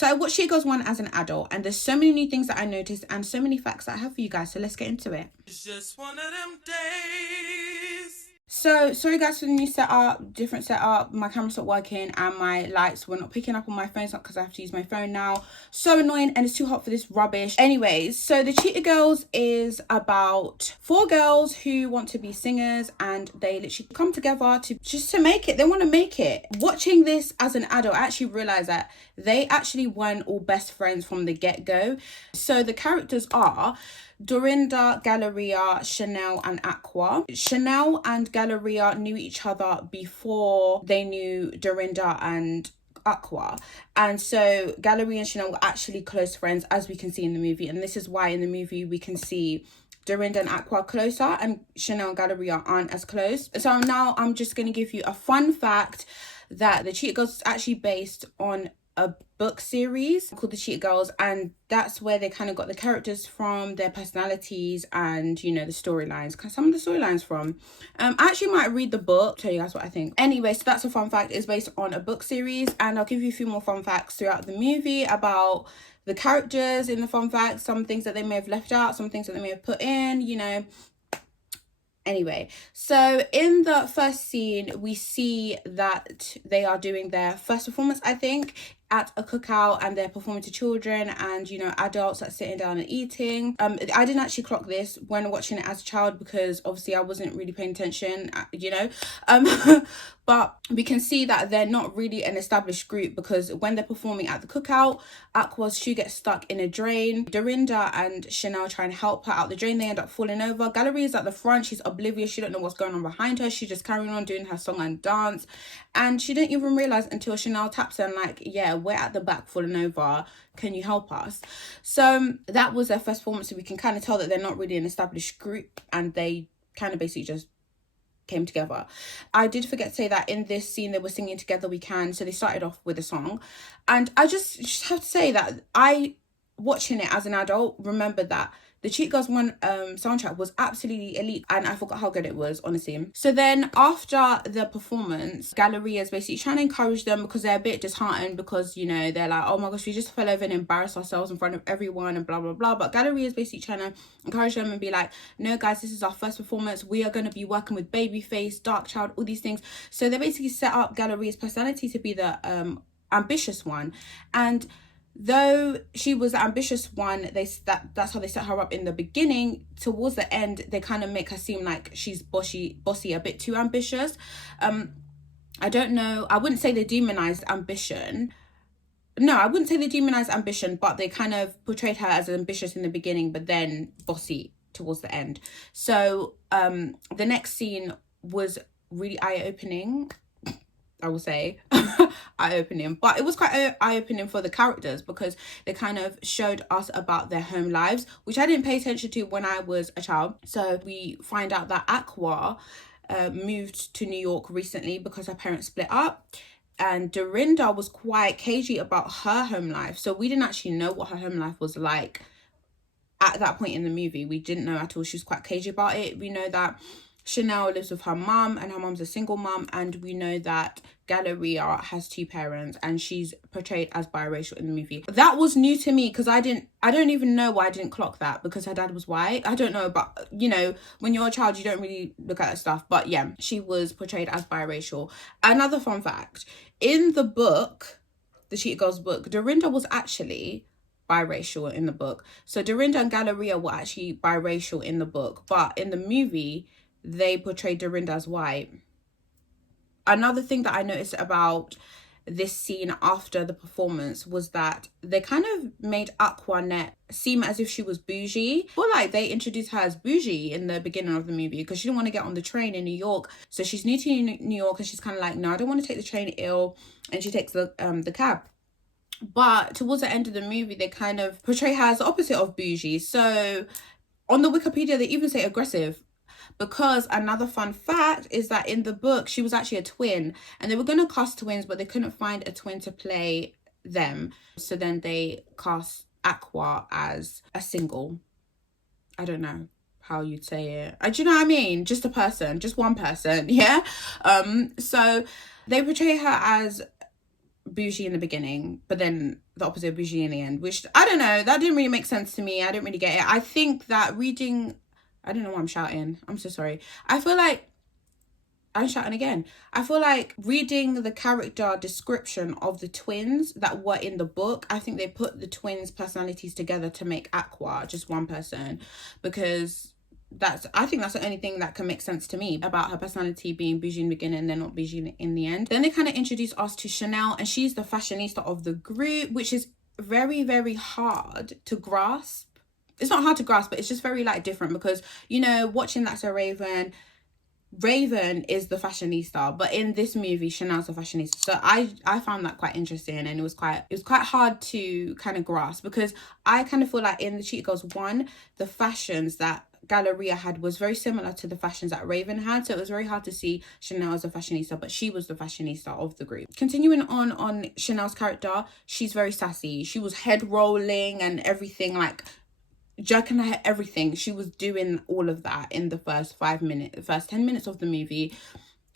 So I watched Cheetah Girls 1 as an adult, and there's so many new things that I noticed and so many facts that I have for you guys, so let's get into it. It's just one of them days. So, sorry guys for the new setup, different setup. My camera stopped working and my lights were not picking up on my phone. It's not because I have to use my phone now. So annoying, and it's too hot for this rubbish. Anyways, so the Cheetah Girls is about 4 girls who want to be singers, and they literally come together to make it. They want to make it. Watching this as an adult, I actually realized that they actually weren't all best friends from the get-go. So the characters are Dorinda, Galleria, Chanel and Aqua. Chanel and Galleria knew each other before they knew Dorinda and Aqua, and so Galleria and Chanel were actually close friends, as we can see in the movie, and this is why in the movie we can see Dorinda and Aqua closer and Chanel and Galleria aren't as close. So now I'm just going to give you a fun fact that the Cheetah Girls is actually based on a book series called The Cheetah Girls, and that's where they kind of got the characters from, their personalities, and you know, the storylines, some of the storylines from. I actually might read the book, tell you guys what I think. Anyway, so that's a fun fact. It's based on a book series, and I'll give you a few more fun facts throughout the movie about the characters in the fun facts, some things that they may have left out, some things that they may have put in, you know. Anyway, so in the first scene, we see that they are doing their first performance, I think, at a cookout, and they're performing to children and, you know, adults that are sitting down and eating. I didn't actually clock this when watching it as a child because obviously I wasn't really paying attention, you know. But we can see that they're not really an established group because when they're performing at the cookout, Aqua's shoe gets stuck in a drain. Dorinda and Chanel try and help her out the drain. They end up falling over. Galleria is at the front. She's oblivious. She don't know what's going on behind her. She's just carrying on doing her song and dance. And she didn't even realize until Chanel taps her and like, yeah, we're at the back falling over. Can you help us? So that was their first performance. So we can kind of tell that they're not really an established group and they kind of basically just came together. I did forget to say that in this scene they were singing Together We Can, so they started off with a song, and I just have to say that I, watching it as an adult, remember that the Cheetah Girls 1 soundtrack was absolutely elite, and I forgot how good it was, honestly. So then after the performance, Galleria is basically trying to encourage them because they're a bit disheartened because, you know, they're like, oh my gosh, we just fell over and embarrassed ourselves in front of everyone and blah blah blah. But Galleria is basically trying to encourage them and be like, no guys, this is our first performance, we are going to be working with Babyface, Dark Child, all these things. So they basically set up Galleria's personality to be the ambitious one, and though she was the ambitious one, that's how they set her up in the beginning. Towards the end, they kind of make her seem like she's bossy, a bit too ambitious. I don't know, I wouldn't say they demonized ambition. No, I wouldn't say they demonized ambition, but they kind of portrayed her as ambitious in the beginning, but then bossy towards the end. So the next scene was really eye-opening, I will say. Eye-opening, but it was quite eye-opening for the characters because they kind of showed us about their home lives, which I didn't pay attention to when I was a child. So we find out that Aqua moved to New York recently because her parents split up, and Dorinda was quite cagey about her home life, so we didn't actually know what her home life was like at that point in the movie. We didn't know at all. She was quite cagey about it. We know that Chanel lives with her mum and her mum's a single mum, and we know that Galleria has 2 parents and she's portrayed as biracial in the movie. That was new to me because I don't even know why I didn't clock that, because her dad was white. I don't know, but you know, when you're a child you don't really look at that stuff. But yeah, she was portrayed as biracial. Another fun fact, in the book, the Cheetah Girls book, Dorinda was actually biracial in the book. So Dorinda and Galleria were actually biracial in the book, but in the movie they portrayed Dorinda as white. Another thing that I noticed about this scene after the performance was that they kind of made Aquanet seem as if she was bougie. I feel like they introduced her as bougie in the beginning of the movie because she didn't want to get on the train in New York. So she's new to New York and she's kind of like, no, I don't want to take the train, and she takes the cab. But towards the end of the movie, they kind of portray her as the opposite of bougie. So on the Wikipedia, they even say aggressive. Because another fun fact is that in the book, she was actually a twin. And they were going to cast twins, but they couldn't find a twin to play them. So then they cast Aqua as a single. I don't know how you'd say it. Do you know what I mean? Just a person, just one person, yeah? So they portray her as bougie in the beginning, but then the opposite of bougie in the end, which I don't know, that didn't really make sense to me. I didn't really get it. I think that reading, I don't know why I'm shouting, I'm so sorry. I feel like I'm shouting again. I feel like reading the character description of the twins that were in the book, I think they put the twins' personalities together to make Aqua just one person, because I think that's the only thing that can make sense to me about her personality being bougie in the beginning and then not bougie in the end. Then they kind of introduce us to Chanel, and she's the fashionista of the group, which is very, very hard to grasp. It's not hard to grasp, but it's just very like different, because, you know, watching That's a Raven is the fashionista, but in this movie Chanel's the fashionista. So I found that quite interesting, and it was quite hard to kind of grasp, because I kind of feel like in the Cheetah Girls 1, the fashions that Galleria had was very similar to the fashions that Raven had, so it was very hard to see Chanel as a fashionista, but she was the fashionista of the group. Continuing on Chanel's character, she's very sassy. She was head rolling and everything, like jerking her head, everything. She was doing all of that in the first 10 minutes of the movie.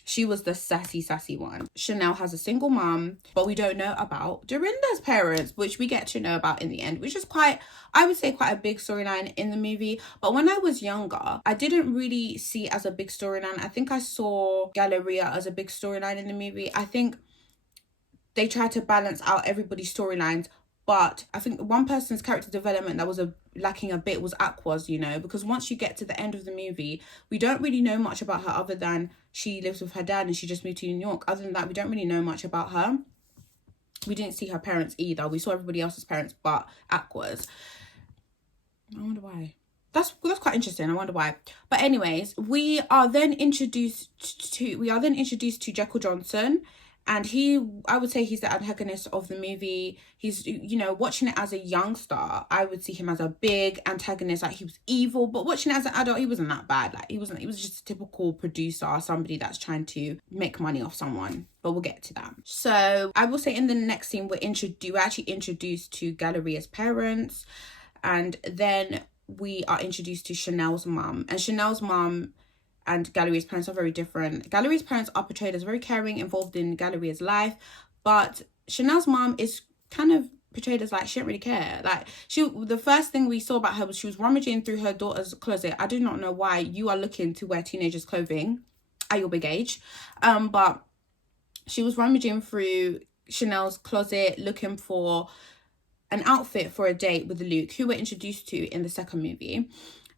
She was the sassy one. Chanel has a single mom, but we don't know about Dorinda's parents, which we get to know about in the end, which is quite, I would say, quite a big storyline in the movie. But when I was younger, I didn't really see it as a big storyline. I think I saw Galleria as a big storyline in the movie. I think they tried to balance out everybody's storylines, but I think one person's character development that was lacking a bit was Aqua's, you know, because once you get to the end of the movie, we don't really know much about her other than she lives with her dad and she just moved to New York. Other than that, we don't really know much about her. We didn't see her parents either. We saw everybody else's parents but Aqua's. I wonder why. That's quite interesting. I wonder why. But anyways, we are then introduced to Jekyll Johnson. And I would say he's the antagonist of the movie. He's, you know, watching it as a youngster, I would see him as a big antagonist, like he was evil. But watching it as an adult, he wasn't that bad. Like he was just a typical producer, somebody that's trying to make money off someone. But we'll get to that. So I will say in the next scene, we're actually introduced to Galleria's parents. And then we are introduced to Chanel's mum. And Chanel's mum and Galleria's parents are very different. Galleria's parents are portrayed as very caring, involved in Galleria's life, but Chanel's mom is kind of portrayed as like she didn't really care. Like the first thing we saw about her was she was rummaging through her daughter's closet. I do not know why you are looking to wear teenagers' clothing at your big age, but she was rummaging through Chanel's closet looking for an outfit for a date with Luke, who we're introduced to in the second movie.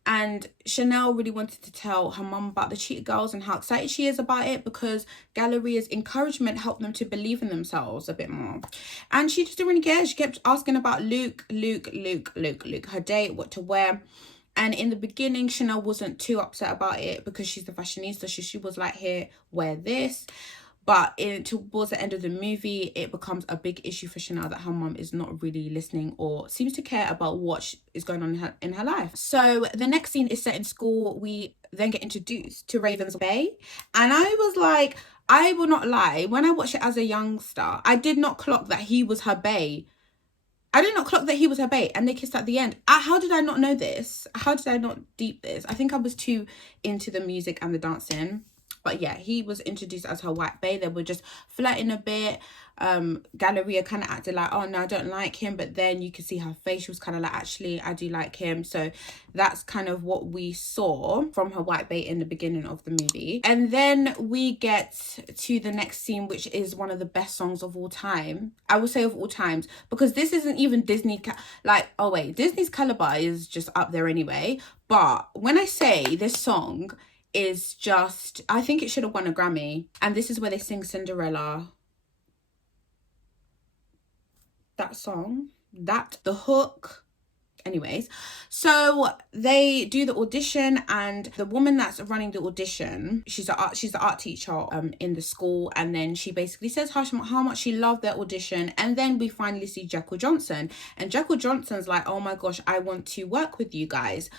And Chanel really wanted to tell her mum about the Cheetah Girls and how excited she is about it, because Galleria's encouragement helped them to believe in themselves a bit more. And she just didn't really care. She kept asking about Luke, her date, what to wear. And in the beginning, Chanel wasn't too upset about it because she's the fashionista. She was like, here, wear this. But towards the end of the movie, it becomes a big issue for Chanel that her mum is not really listening or seems to care about what is going on in her life. So the next scene is set in school. We then get introduced to Raven's bae. And I was like, I will not lie, when I watched it as a youngster, I did not clock that he was her bae. And they kissed at the end. How did I not know this? How did I not deep this? I think I was too into the music and the dancing. But yeah, he was introduced as her white bae. They were just flirting a bit. Galleria kind of acted like, oh no, I don't like him. But then you could see her face. She was kind of like, actually, I do like him. So that's kind of what we saw from her white bae in the beginning of the movie. And then we get to the next scene, which is one of the best songs of all time. I would say of all times, because this isn't even Disney. Disney's Caliber is just up there anyway. But when I say this song is just, I think it should have won a Grammy. And this is where they sing Cinderella. That song, the hook. Anyways, so they do the audition, and the woman that's running the audition, she's the art teacher in the school, and then she basically says how much she loved their audition. And then we finally see Jekyll Johnson, and Jekyll Johnson's like, oh my gosh, I want to work with you guys,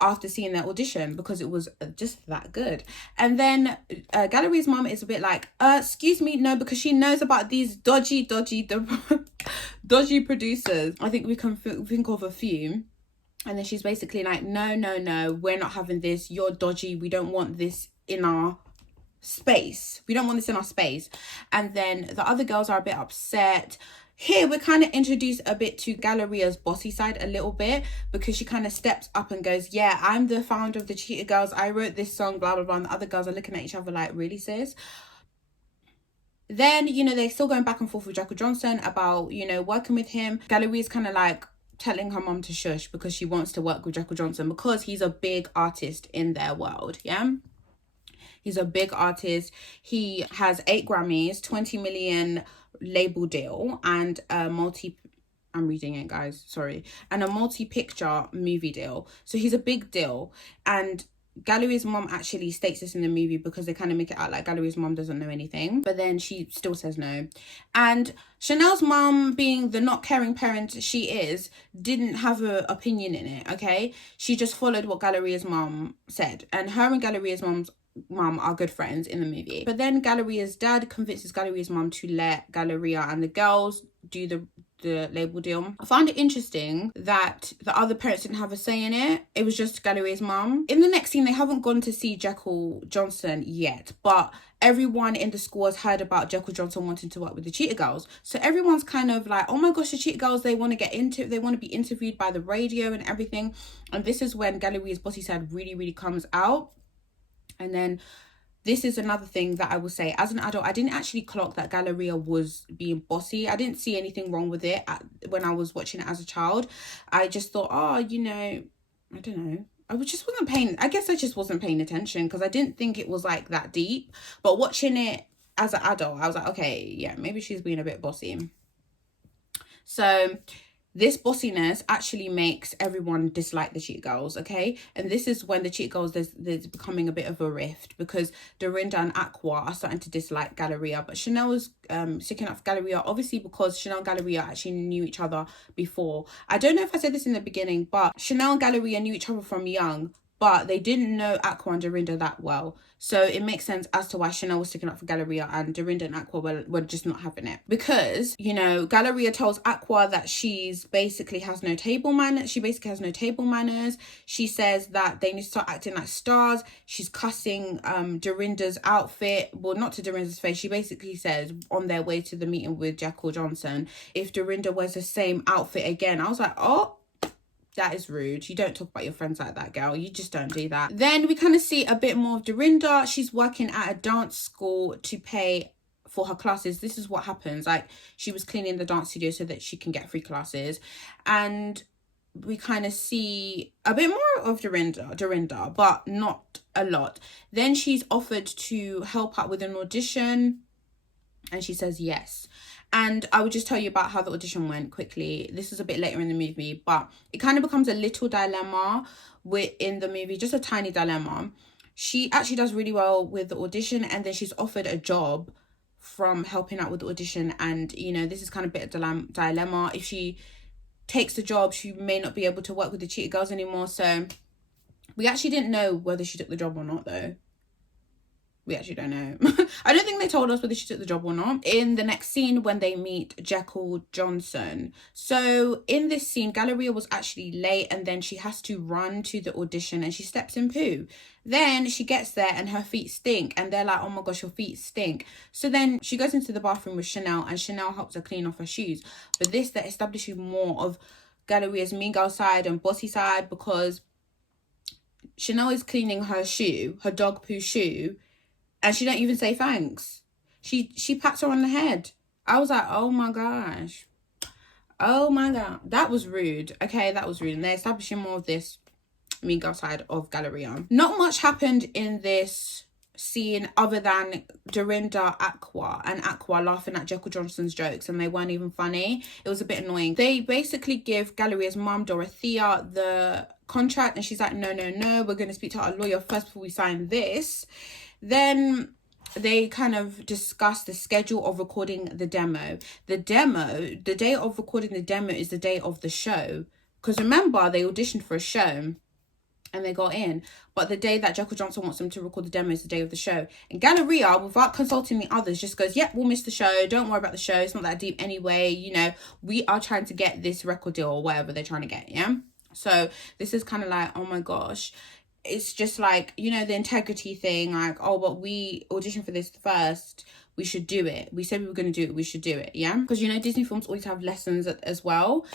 after seeing their audition, because it was just that good. And then Galleria's mom is a bit like, excuse me, no, because she knows about these dodgy producers. I think we can think of a few. And then she's basically like, no, we're not having this. You're dodgy. We don't want this in our space. We don't want this in our space. And then the other girls are a bit upset. Here we're kind of introduced a bit to Galleria's bossy side a little bit, because she kind of steps up and goes, yeah, I'm the founder of the Cheetah Girls, I wrote this song, blah blah blah. And the other girls are looking at each other like, really, sis? Then, you know, they're still going back and forth with Jekyll Johnson about, you know, working with him. Galleria's kind of like telling her mom to shush because she wants to work with Jekyll Johnson because he's a big artist in their world. Yeah, he's a big artist. He has 8 Grammys, 20 million label deal, and a I'm reading it, guys, sorry, and a multi-picture movie deal. So he's a big deal. And Galleria's mom actually states this in the movie because they kind of make it out like Galleria's mom doesn't know anything, but then she still says no. And Chanel's mom, being the not caring parent she is, didn't have an opinion in it, okay? She just followed what Galleria's mom said, and her and Galleria's mom are good friends in the movie. But then Galleria's dad convinces Galleria's mom to let Galleria and the girls do the label deal. I found it interesting that the other parents didn't have a say in it. It was just Galleria's mom. In the next scene, they haven't gone to see Jekyll Johnson yet, but everyone in the school has heard about Jekyll Johnson wanting to work with the Cheetah Girls. So everyone's kind of like, oh my gosh, the Cheetah Girls, they want to be interviewed by the radio and everything. And this is when Galleria's bossy side really comes out. And then this is another thing that I will say. As an adult, I didn't actually clock that Galleria was being bossy. I didn't see anything wrong with it when I was watching it as a child. I just thought, oh, you know, I don't know. I just wasn't paying attention because I didn't think it was like that deep. But watching it as an adult, I was like, okay, yeah, maybe she's being a bit bossy. So this bossiness actually makes everyone dislike the Cheetah Girls, okay? And this is when the Cheetah Girls, there's becoming a bit of a rift, because Dorinda and Aqua are starting to dislike Galleria. But Chanel was sticking up for Galleria, obviously because Chanel and Galleria actually knew each other before. I don't know if I said this in the beginning, but Chanel and Galleria knew each other from young, but they didn't know Aqua and Dorinda that well. So it makes sense as to why Chanel was sticking up for Galleria and Dorinda and Aqua were just not having it. Because, you know, Galleria tells Aqua that she basically has no table manners. She says that they need to start acting like stars. She's cussing Dorinda's outfit. Well, not to Dorinda's face. She basically says on their way to the meeting with Jekyll Johnson, if Dorinda wears the same outfit again. I was like, oh, that is rude. You don't talk about your friends like that, girl. You just don't do that. Then we kind of see a bit more of Dorinda. She's working at a dance school to pay for her classes. This is what happens. Like, she was cleaning the dance studio so that she can get free classes. And we kind of see a bit more of Dorinda, but not a lot. Then she's offered to help out with an audition, and she says yes. And I will just tell you about how the audition went quickly. This is a bit later in the movie, but it kind of becomes a little dilemma in the movie, just a tiny dilemma. She actually does really well with the audition, and then she's offered a job from helping out with the audition. And, you know, this is kind of a bit of dilemma. If she takes the job, she may not be able to work with the Cheetah Girls anymore. So we actually didn't know whether she took the job or not, though. We actually don't know. I don't think they told us whether she took the job or not. In the next scene, when they meet Jekyll Johnson. So in this scene, Galleria was actually late, and then she has to run to the audition and she steps in poo. Then she gets there and her feet stink, and they're like, oh my gosh, your feet stink. So then she goes into the bathroom with Chanel, and Chanel helps her clean off her shoes. But this, that establishes more of Galleria's mean girl side and bossy side, because Chanel is cleaning her shoe, her dog poo shoe, and she don't even say thanks. She pats her on the head. I was like, oh my gosh. Oh my God. That was rude. Okay, that was rude. And they're establishing more of this mean girl side of Galleria. Not much happened in this scene other than Dorinda, Aqua laughing at Jekyll Johnson's jokes, and they weren't even funny. It was a bit annoying. They basically give Galleria's mum, Dorothea, the contract, and she's like, no, we're going to speak to our lawyer first before we sign this. Then they kind of discuss the schedule of recording the demo. The day of recording the demo is the day of the show. Because remember, they auditioned for a show and they got in. But the day that Jekyll Johnson wants them to record the demo is the day of the show. And Galleria, without consulting the others, just goes, yep, we'll miss the show. Don't worry about the show. It's not that deep anyway. You know, we are trying to get this record deal or whatever they're trying to get, yeah? So this is kind of like, oh my gosh. it's just like, you know, the integrity thing, like, oh, but we auditioned for this first, we should do it. We said we were going to do it, we should do it, yeah? Because, you know, Disney films always have lessons as well.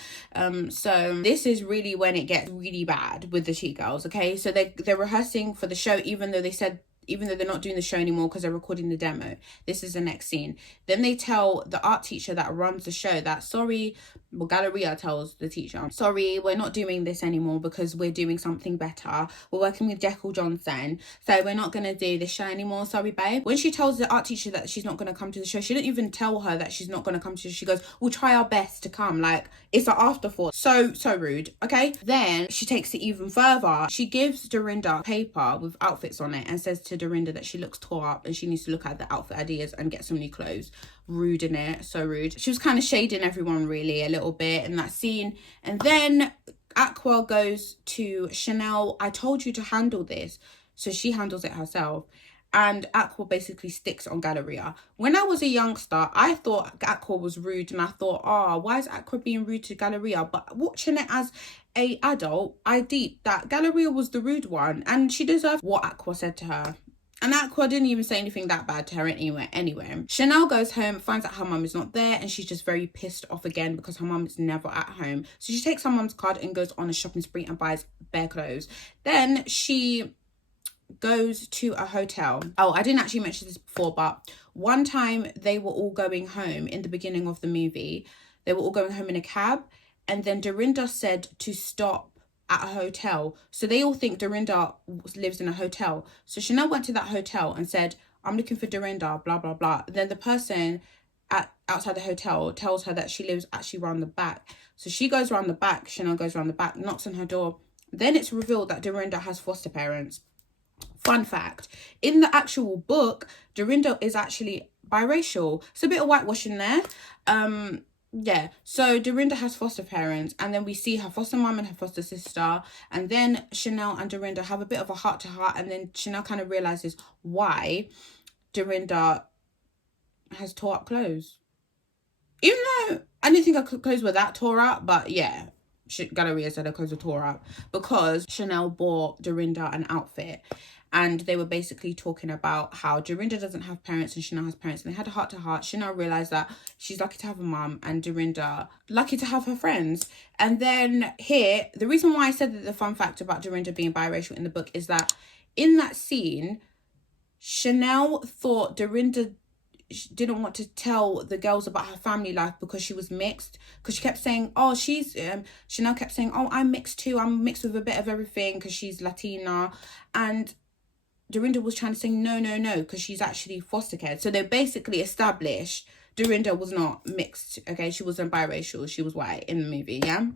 So this is really when it gets really bad with the Cheetah Girls, okay? So they're rehearsing for the show, even though they're not doing the show anymore because they're recording the demo. This is the next scene. Then they tell the art teacher that runs the show that, sorry, well, Galleria tells the teacher, sorry, we're not doing this anymore because we're doing something better. We're working with Jekyll Johnson, so we're not going to do this show anymore. Sorry, babe. When she tells the art teacher that she's not going to come to the show, she didn't even tell her that she's not going to come to the show. She goes, we'll try our best to come. Like, it's an afterthought. So rude, okay? Then she takes it even further. She gives Dorinda a paper with outfits on it and says to Dorinda that she looks tore up and she needs to look at the outfit ideas and get some new clothes. Rude, in it, so rude. She was kind of shading everyone really a little bit in that scene. And then Aqua goes to Chanel, I told you to handle this. So she handles it herself. And Aqua basically sticks on Galleria. When I was a youngster, I thought Aqua was rude and I thought, oh, why is Aqua being rude to Galleria? But watching it as a adult, I deeped that Galleria was the rude one and she deserved what Aqua said to her. And Aqua didn't even say anything that bad to her anyway. Chanel goes home, finds out her mum is not there, and she's just very pissed off again because her mum is never at home. So she takes her mum's card and goes on a shopping spree and buys bare clothes. Then she goes to a hotel. Oh, I didn't actually mention this before, but one time they were all going home in the beginning of the movie. They were all going home in a cab, and then Dorinda said to stop at a hotel. So they all think Dorinda lives in a hotel. So Chanel went to that hotel and said, I'm looking for Dorinda, blah, blah, blah. Then the person outside the hotel tells her that she lives actually around the back. So she goes around the back, Chanel goes around the back, knocks on her door. Then it's revealed that Dorinda has foster parents. Fun fact, in the actual book, Dorinda is actually biracial. It's a bit of whitewashing there. Yeah, so Dorinda has foster parents, and then we see her foster mum and her foster sister, and then Chanel and Dorinda have a bit of a heart-to-heart, and then Chanel kind of realizes why Dorinda has tore up clothes. Even though I didn't think her clothes were that tore up, but yeah, Galleria said her clothes were tore up because Chanel bought Dorinda an outfit. And they were basically talking about how Dorinda doesn't have parents and Chanel has parents. And they had a heart-to-heart. Chanel realised that she's lucky to have a mum and Dorinda lucky to have her friends. And then here, the reason why I said that the fun fact about Dorinda being biracial in the book is that in that scene, Chanel thought Dorinda didn't want to tell the girls about her family life because she was mixed. Because she kept saying, oh, Chanel kept saying, oh, I'm mixed too. I'm mixed with a bit of everything because she's Latina. And Dorinda was trying to say no because she's actually foster care. So they basically established Dorinda was not mixed, okay? She wasn't biracial, she was white in the movie, yeah?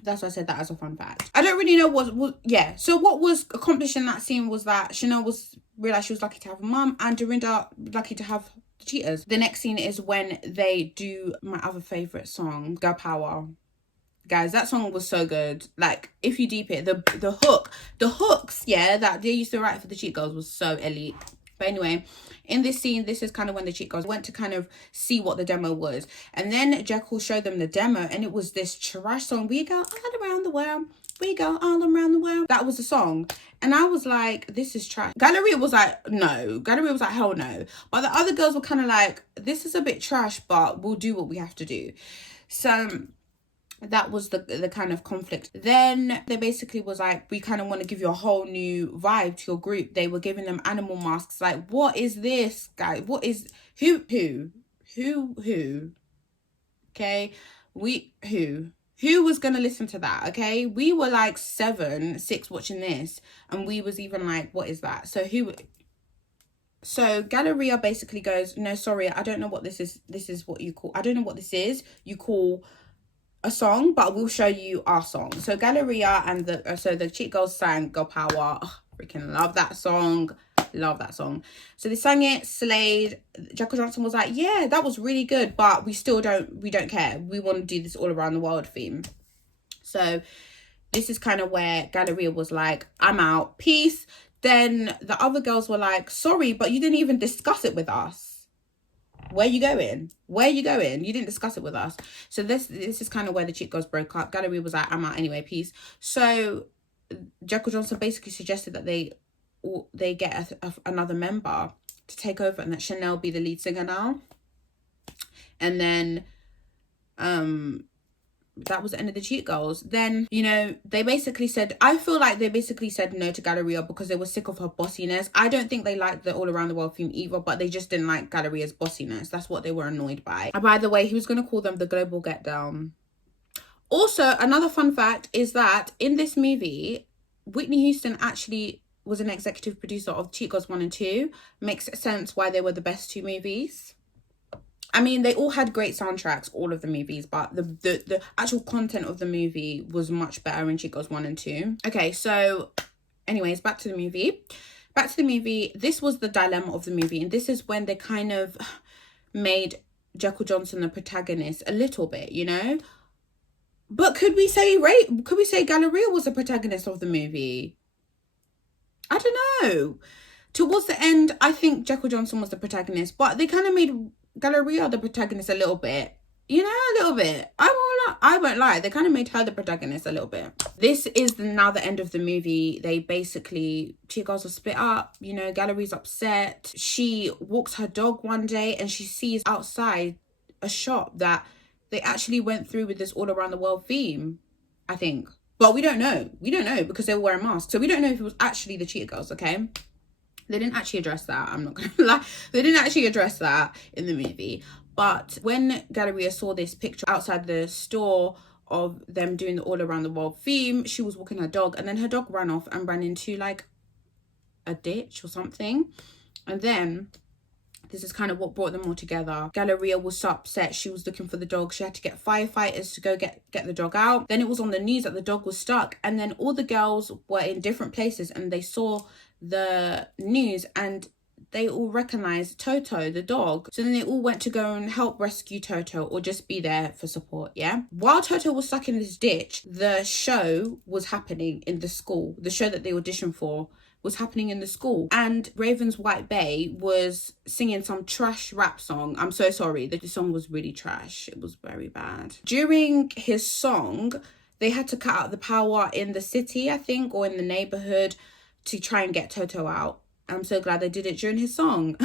That's why I said that as a fun fact. I don't really know yeah. So what was accomplished in that scene was that Chanel realised she was lucky to have a mum and Dorinda lucky to have the cheetahs. The next scene is when they do my other favourite song, Girl Power. Guys, that song was so good. Like, if you deep it, the hooks, yeah, that they used to write for the Cheetah Girls was so elite. But anyway, in this scene, this is kind of when the Cheetah Girls went to kind of see what the demo was. And then Jekyll showed them the demo, and it was this trash song, We Go All Around the World, We Go All Around the World. That was the song. And I was like, this is trash. Galleria was like, no. Galleria was like, hell no. But the other girls were kind of like, this is a bit trash, but we'll do what we have to do. So that was the kind of conflict. Then they basically was like, we kind of want to give you a whole new vibe to your group. They were giving them animal masks. Like, what is this, guys? What is who? Okay, who was gonna listen to that? Okay, we were like 6 watching this, and we was even like, what is that? So Galleria basically goes, no, sorry, I don't know what this is. This is what you call. I don't know what this is. You call a song, but we'll show you our song. So Galleria and the Cheetah Girls sang Girl Power. Oh, freaking love that song. So they sang it, slayed. Jekyll Johnson was like, yeah, that was really good, but we don't care. We want to do this all around the world theme. So this is kind of where Galleria was like, I'm out, peace. Then the other girls were like, sorry, but you didn't even discuss it with us. Where you going? You didn't discuss it with us. So this is kind of where the Cheetah Girls broke up. Galleria was like, I'm out anyway, peace. So Jekyll Johnson basically suggested that they get another member to take over, and that Chanel be the lead singer now. And then that was the end of the Cheetah Girls. Then, you know, they basically said, I feel like they basically said no to Galleria because they were sick of her bossiness. I don't think they liked the All Around the World theme either, but they just didn't like Galleria's bossiness. That's what they were annoyed by. And by the way, he was going to call them the Global Get Down. Also, another fun fact is that in this movie, Whitney Houston actually was an executive producer of Cheetah Girls 1 and 2. Makes sense why they were the best two movies. I mean, they all had great soundtracks, all of the movies, but the actual content of the movie was much better in Cheetah Girls 1 and 2. Okay, so anyways, back to the movie. This was the dilemma of the movie, and this is when they kind of made Jekyll Johnson the protagonist a little bit, you know? But could we say Galleria was the protagonist of the movie? I don't know. Towards the end, I think Jekyll Johnson was the protagonist, but they kind of made Galleria the protagonist a little bit. You know, a little bit. I won't lie. They kind of made her the protagonist a little bit. This is now the end of the movie. They basically, Cheetah Girls are split up. You know, Galleria's upset. She walks her dog one day and she sees outside a shop that they actually went through with this All Around the World theme, I think. But we don't know. We don't know because they were wearing masks. So we don't know if it was actually the Cheetah Girls, okay? They didn't actually address that. I'm not going to lie. They didn't actually address that in the movie. But when Galleria saw this picture outside the store of them doing the All Around the World theme, she was walking her dog. And then her dog ran off and ran into like a ditch or something. And then this is kind of what brought them all together. Galleria was so upset. She was looking for the dog. She had to get firefighters to go get the dog out. Then it was on the news that the dog was stuck. And then all the girls were in different places and they saw the news and they all recognized Toto, the dog. So then they all went to go and help rescue Toto or just be there for support, yeah? While Toto was stuck in this ditch, the show was happening in the school. The show that they auditioned for was happening in the school. And Raven's White Bay was singing some trash rap song. I'm so sorry. The song was really trash. It was very bad. During his song, they had to cut out the power in the city, I think, or in the neighborhood to try and get Toto out. I'm so glad they did it during his song.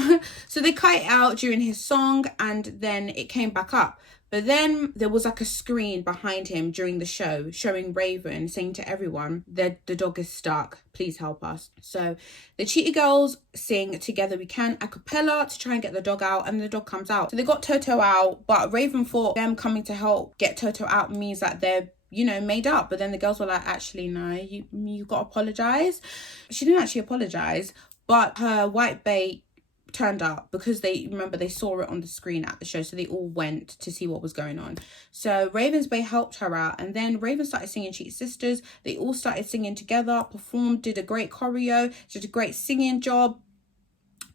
So they cut it out during his song and then it came back up. But then there was like a screen behind him during the show showing Raven saying to everyone that the dog is stuck. Please help us. So the Cheetah Girls sing Together We Can a cappella to try and get the dog out and the dog comes out. So they got Toto out, but Raven thought them coming to help get Toto out means that they're, you know, made up. But then the girls were like, actually, no, you got to apologize. She didn't actually apologize, but her White Bay turned up because they saw it on the screen at the show, so they all went to see what was going on. So Raven's Bay helped her out, and then Raven started singing Cheetah Sisters. They all started singing together, performed, did a great choreo, did a great singing job.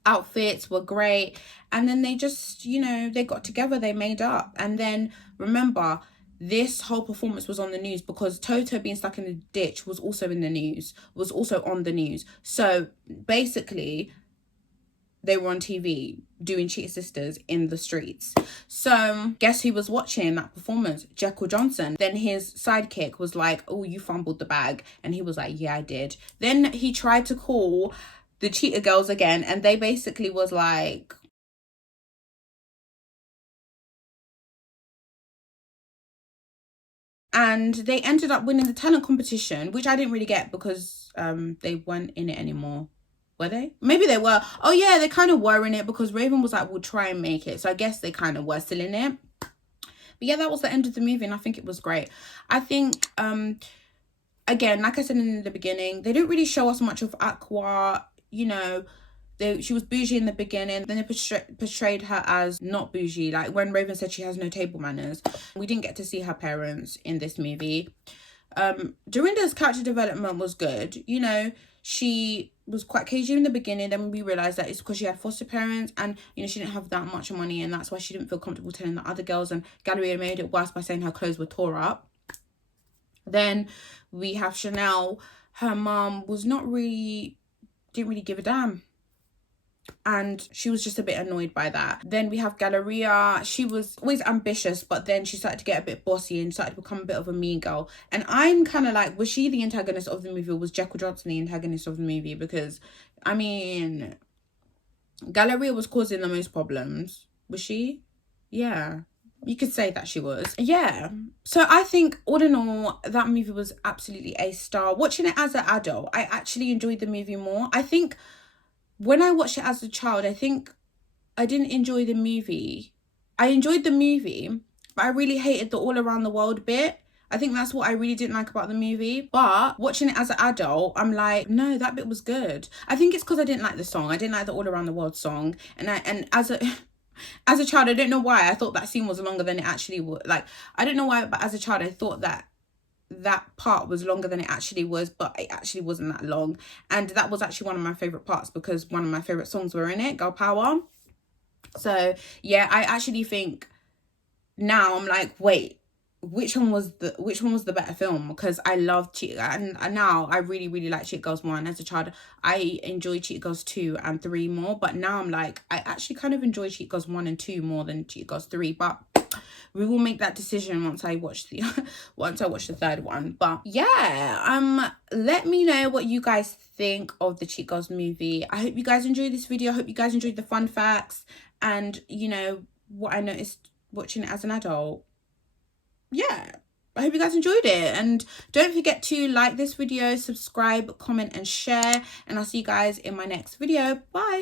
Outfits were great, and then they just, you know, they got together, they made up. And then remember, this whole performance was on the news because Toto being stuck in the ditch was also in the news, was also on the news. So basically they were on TV doing Cheetah Sisters in the streets. So guess who was watching that performance? Jekyll Johnson. Then his sidekick was like, oh, you fumbled the bag. And he was like, yeah, I did. Then he tried to call the Cheetah Girls again. And they basically was like, and they ended up winning the talent competition, which I didn't really get because they weren't in it anymore. Were they? Maybe they were. Oh yeah, they kind of were in it because Raven was like, we'll try and make it. So I guess they kind of were still in it. But yeah, that was the end of the movie and I think it was great. I think, again, like I said in the beginning, they didn't really show us much of Aqua. You know, she was bougie in the beginning. Then they portrayed her as not bougie. Like when Raven said she has no table manners. We didn't get to see her parents in this movie. Dorinda's character development was good. You know, she was quite cagey in the beginning. Then we realized that it's because she had foster parents and, you know, she didn't have that much money and that's why she didn't feel comfortable telling the other girls, and Galleria made it worse by saying her clothes were tore up. Then we have Chanel. Her mom was didn't really give a damn. and she was just a bit annoyed by that. Then we have Galleria. She was always ambitious, but then she started to get a bit bossy and started to become a bit of a mean girl. And I'm kind of like, was she the antagonist of the movie, or was Jekyll Johnson the antagonist of the movie? Because, I mean, Galleria was causing the most problems. Was she? Yeah. You could say that she was. Yeah. So I think all in all, that movie was absolutely a star. Watching it as an adult, I actually enjoyed the movie more. I think when I watched it as a child, I think I didn't enjoy the movie. I enjoyed the movie, but I really hated the all around the world bit. I think that's what I really didn't like about the movie. But watching it as an adult, I'm like, no, that bit was good. I think it's because I didn't like the song. I didn't like the all around the world song. And as a child, I don't know why I thought that scene was longer than it actually was. Like, I don't know why, but as a child, I thought that part was longer than it actually was, but it actually wasn't that long. And that was actually one of my favorite parts, because one of my favorite songs were in it, Girl Power. So yeah, I actually think now I'm like, wait, which one was the better film? Because I love Cheetah, and now I really like Cheetah Girls 1. As a child, I enjoyed Cheetah Girls 2 and 3 more, but now I'm like, I actually kind of enjoy Cheetah Girls 1 and 2 more than Cheetah Girls 3, but we will make that decision once I watch the third one. But yeah, let me know what you guys think of the Cheetah Girls movie. I hope you guys enjoyed this video. I hope you guys enjoyed the fun facts and, you know, what I noticed watching it as an adult. Yeah, I hope you guys enjoyed it, and don't forget to like this video, subscribe, comment and share, and I'll see you guys in my next video. Bye.